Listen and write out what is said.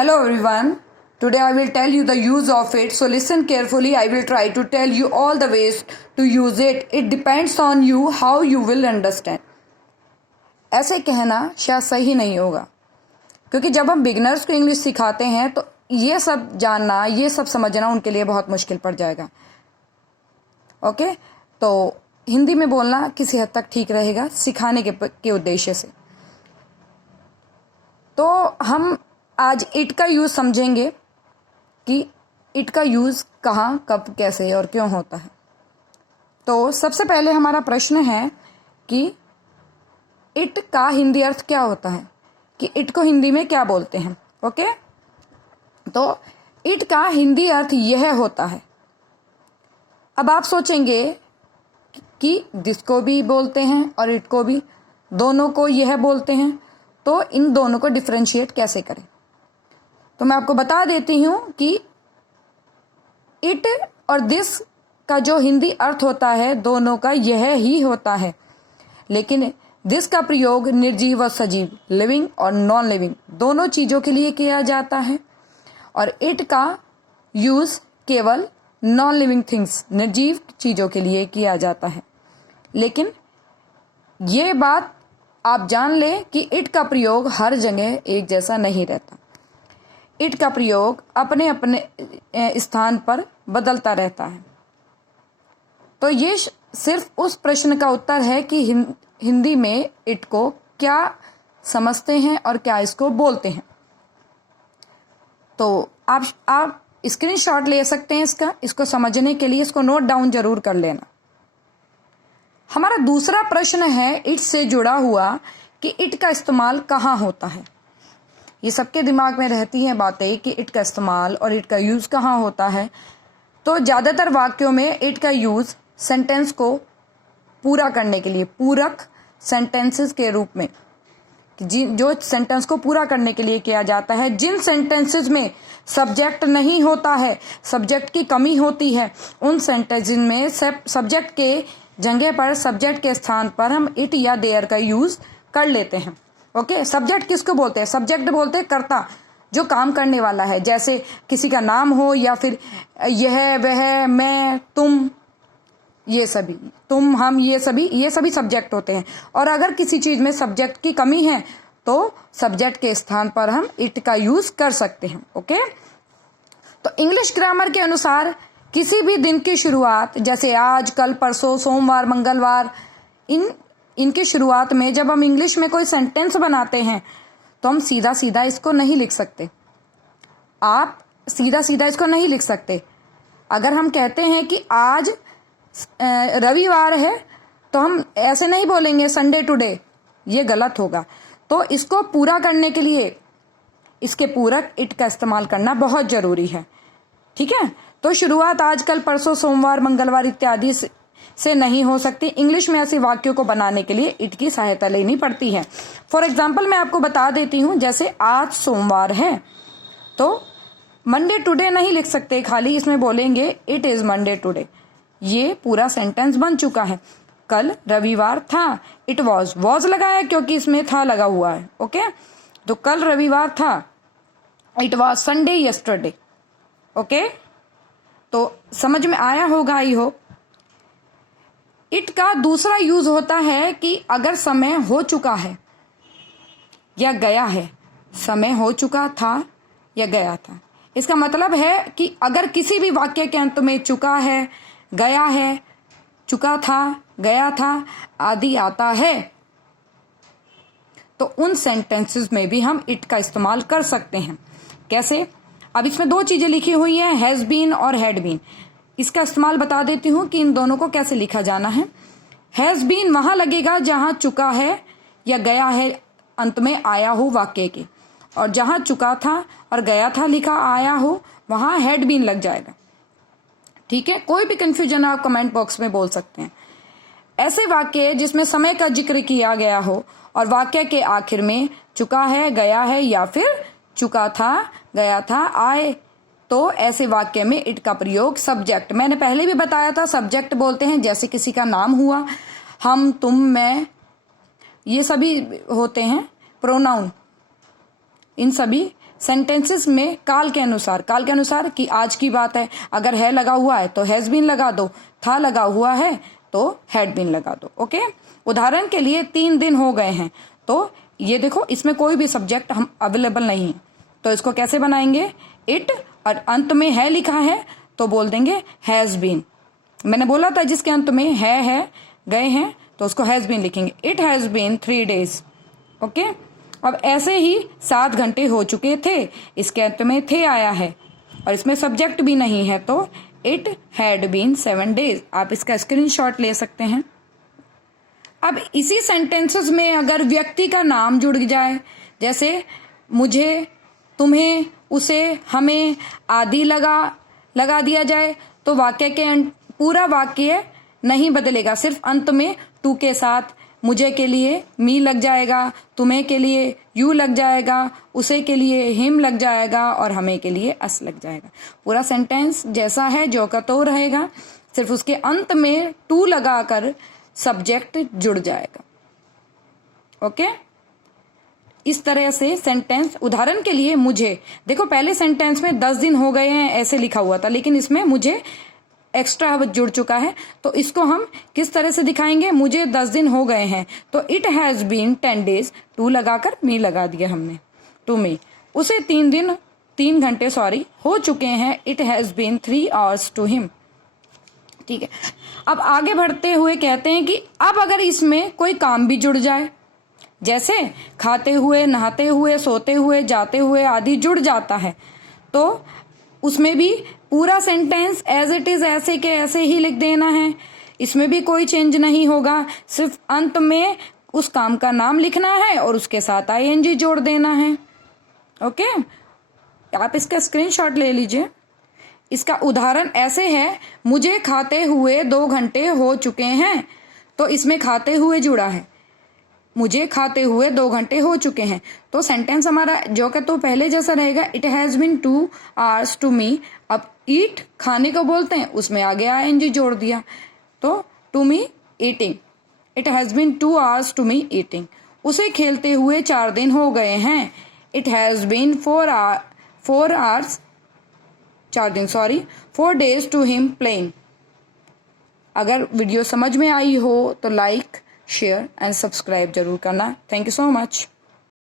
Hello everyone. Today I will tell you the use of it. So listen carefully. I will try to tell you all the ways to use it. It depends on you how you will understand. ऐसे कहना शायद सही नहीं होगा क्योंकि जब हम beginners को इंग्लिश सिखाते हैं तो ये सब जानना, ये सब समझना उनके लिए बहुत मुश्किल पड़ जाएगा. ओके, तो हिंदी में बोलना किसी हद तक ठीक रहेगा सिखाने के उद्देश्य से. तो हम आज इट का यूज़ समझेंगे कि इट का यूज़ कहाँ, कब, कैसे और क्यों होता है. तो सबसे पहले हमारा प्रश्न है कि इट का हिंदी अर्थ क्या होता है, कि इट को हिंदी में क्या बोलते हैं. ओके, तो इट का हिंदी अर्थ यह होता है. अब आप सोचेंगे कि जिसको भी बोलते हैं और इट को भी, दोनों को यह बोलते हैं, तो इन दोनों को डिफरेंशिएट कैसे करें. तो मैं आपको बता देती हूं कि इट और दिस का जो हिंदी अर्थ होता है दोनों का यह ही होता है, लेकिन दिस का प्रयोग निर्जीव और सजीव, लिविंग और नॉन लिविंग दोनों चीज़ों के लिए किया जाता है, और इट का यूज़ केवल नॉन लिविंग थिंग्स, निर्जीव चीज़ों के लिए किया जाता है. लेकिन ये बात आप जान लें कि इट का प्रयोग हर जगह एक जैसा नहीं रहता. इट का प्रयोग अपने अपने स्थान पर बदलता रहता है. तो ये सिर्फ उस प्रश्न का उत्तर है कि हिंदी में इट को क्या समझते हैं और क्या इसको बोलते हैं. तो आप स्क्रीनशॉट ले सकते हैं इसको समझने के लिए. इसको नोट डाउन जरूर कर लेना. हमारा दूसरा प्रश्न है इट से जुड़ा हुआ कि इट का इस्तेमाल कहाँ होता है. ये सबके दिमाग में रहती हैं बातें कि इट का इस्तेमाल और इट का यूज़ कहाँ होता है. तो ज़्यादातर वाक्यों में इट का यूज़ सेंटेंस को पूरा करने के लिए, पूरक सेंटेंसेस के रूप में, जो सेंटेंस को पूरा करने के लिए किया जाता है. जिन सेंटेंसेस में सब्जेक्ट नहीं होता है, सब्जेक्ट की कमी होती है, उन सेंटेंसेस में सब्जेक्ट के जगह पर, सब्जेक्ट के स्थान पर हम इट या देयर का यूज़ कर लेते हैं. ओके, सब्जेक्ट किसको बोलते हैं? सब्जेक्ट बोलते हैं कर्ता, जो काम करने वाला है. जैसे किसी का नाम हो या फिर यह, वह, मैं, तुम, ये सभी, तुम, हम, ये सभी सब्जेक्ट होते हैं. और अगर किसी चीज़ में सब्जेक्ट की कमी है तो सब्जेक्ट के स्थान पर हम इट का यूज़ कर सकते हैं. ओके, तो इंग्लिश ग्रामर के अनुसार किसी भी दिन की शुरुआत, जैसे आज, कल, परसों, सोमवार, मंगलवार, इनकी शुरुआत में जब हम इंग्लिश में कोई सेंटेंस बनाते हैं तो हम सीधा सीधा इसको नहीं लिख सकते. आप सीधा सीधा इसको नहीं लिख सकते. अगर हम कहते हैं कि आज रविवार है तो हम ऐसे नहीं बोलेंगे संडे टुडे, ये गलत होगा. तो इसको पूरा करने के लिए इसके पूरक इट का इस्तेमाल करना बहुत ज़रूरी है. ठीक है, तो शुरुआत आज, कल, परसों, सोमवार, मंगलवार इत्यादि से नहीं हो सकती. इंग्लिश में ऐसे वाक्यों को बनाने के लिए इट की सहायता लेनी पड़ती है. फॉर एग्जाम्पल मैं आपको बता देती हूँ, जैसे आज सोमवार है तो मंडे टुडे नहीं लिख सकते, खाली इसमें बोलेंगे इट इज़ मंडे टुडे. ये पूरा सेंटेंस बन चुका है. कल रविवार था, इट वॉज लगाया क्योंकि इसमें था लगा हुआ है. ओके, तो कल रविवार था, it was Sunday yesterday. Okay, तो समझ में आया होगा, आई होप. इट का दूसरा यूज होता है कि अगर समय हो चुका है या गया है, समय हो चुका था या गया था, इसका मतलब है कि अगर किसी भी वाक्य के अंत में चुका है, गया है, चुका था, गया था आदि आता है तो उन सेंटेंसेस में भी हम इट का इस्तेमाल कर सकते हैं. कैसे? अब इसमें दो चीजें लिखी हुई हैं, हैज बीन और हैड बीन. इसका इस्तेमाल बता देती हूँ कि इन दोनों को कैसे लिखा जाना है. हैज बीन वहां लगेगा जहां चुका है या गया है अंत में आया हो वाक्य के, और जहां चुका था और गया था लिखा आया हो वहां हैड बीन लग जाएगा. ठीक है, कोई भी कंफ्यूजन आप कमेंट बॉक्स में बोल सकते हैं. ऐसे वाक्य जिसमें समय का जिक्र किया गया हो और वाक्य के आखिर में चुका है, गया है या फिर चुका था, गया था आए, तो ऐसे वाक्य में इट का प्रयोग सब्जेक्ट, मैंने पहले भी बताया था सब्जेक्ट बोलते हैं. जैसे किसी का नाम हुआ, हम, तुम, मैं, ये सभी होते हैं प्रोनाउन. इन सभी सेंटेंसेस में काल के अनुसार कि आज की बात है, अगर है लगा हुआ है तो हैज बीन लगा दो, था लगा हुआ है तो हैड बीन लगा दो। ओके, उदाहरण के लिए 3 दिन हो गए हैं, तो ये देखो इसमें कोई भी सब्जेक्ट हम अवेलेबल नहीं है, तो इसको कैसे बनाएंगे, इट और अंत में है लिखा है तो बोल देंगे हैज बीन। मैंने बोला था जिसके अंत में है गए हैं तो उसको हैज बीन लिखेंगे, it has been 3 days। Okay, अब ऐसे ही 7 घंटे हो चुके थे, इसके अंत में थे आया है और इसमें सब्जेक्ट भी नहीं है तो इट हैड बीन 7 days। आप इसका स्क्रीनशॉट ले सकते हैं। अब इसी सेंटेंसेस में अगर व्यक्ति का नाम जुड़ जाए, जैसे मुझे, तुम्हें, उसे, हमें आदि लगा दिया जाए तो वाक्य के पूरा वाक्य नहीं बदलेगा, सिर्फ अंत में टू के साथ मुझे के लिए मी लग जाएगा, तुम्हें के लिए यू लग जाएगा, उसे के लिए हिम लग जाएगा और हमें के लिए अस लग जाएगा। पूरा सेंटेंस जैसा है जो का तो रहेगा, सिर्फ उसके अंत में टू लगाकर सब्जेक्ट जुड़ जाएगा। ओके, इस तरह से सेंटेंस, उदाहरण के लिए मुझे, देखो पहले सेंटेंस में 10 दिन हो गए हैं ऐसे लिखा हुआ था, लेकिन इसमें मुझे एक्स्ट्रा जुड़ चुका है, तो इसको हम किस तरह से दिखाएंगे, मुझे 10 दिन हो गए हैं तो it has been 10 days, to लगाकर मी लगा दिया हमने, टू मी। उसे 3 घंटे हो चुके हैं, it has been 3 hours to him. ठीक है, अब आगे बढ़ते हुए कहते हैं कि अब अगर इसमें कोई काम भी जुड़ जाए, जैसे खाते हुए, नहाते हुए, सोते हुए, जाते हुए आदि जुड़ जाता है, तो उसमें भी पूरा सेंटेंस एज इट इज ऐसे के ऐसे ही लिख देना है, इसमें भी कोई चेंज नहीं होगा, सिर्फ अंत में उस काम का नाम लिखना है और उसके साथ आईएनजी जोड़ देना है। ओके, आप इसका स्क्रीनशॉट ले लीजिए। इसका उदाहरण ऐसे है, मुझे खाते हुए 2 घंटे हो चुके हैं, तो इसमें खाते हुए जुड़ा है, मुझे खाते हुए 2 घंटे हो चुके हैं, तो सेंटेंस हमारा जो का तो पहले जैसा रहेगा, it has been 2 hours to me. अब ईट खाने को बोलते हैं, उसमें आगे आईएनजी जोड़ दिया, तो to me eating, it has been 2 hours to me eating. उसे खेलते हुए 4 दिन हो गए हैं, it has been 4 days to him playing. अगर वीडियो समझ में आई हो तो लाइक, शेयर एंड सब्सक्राइब जरूर करना। Thank you so much.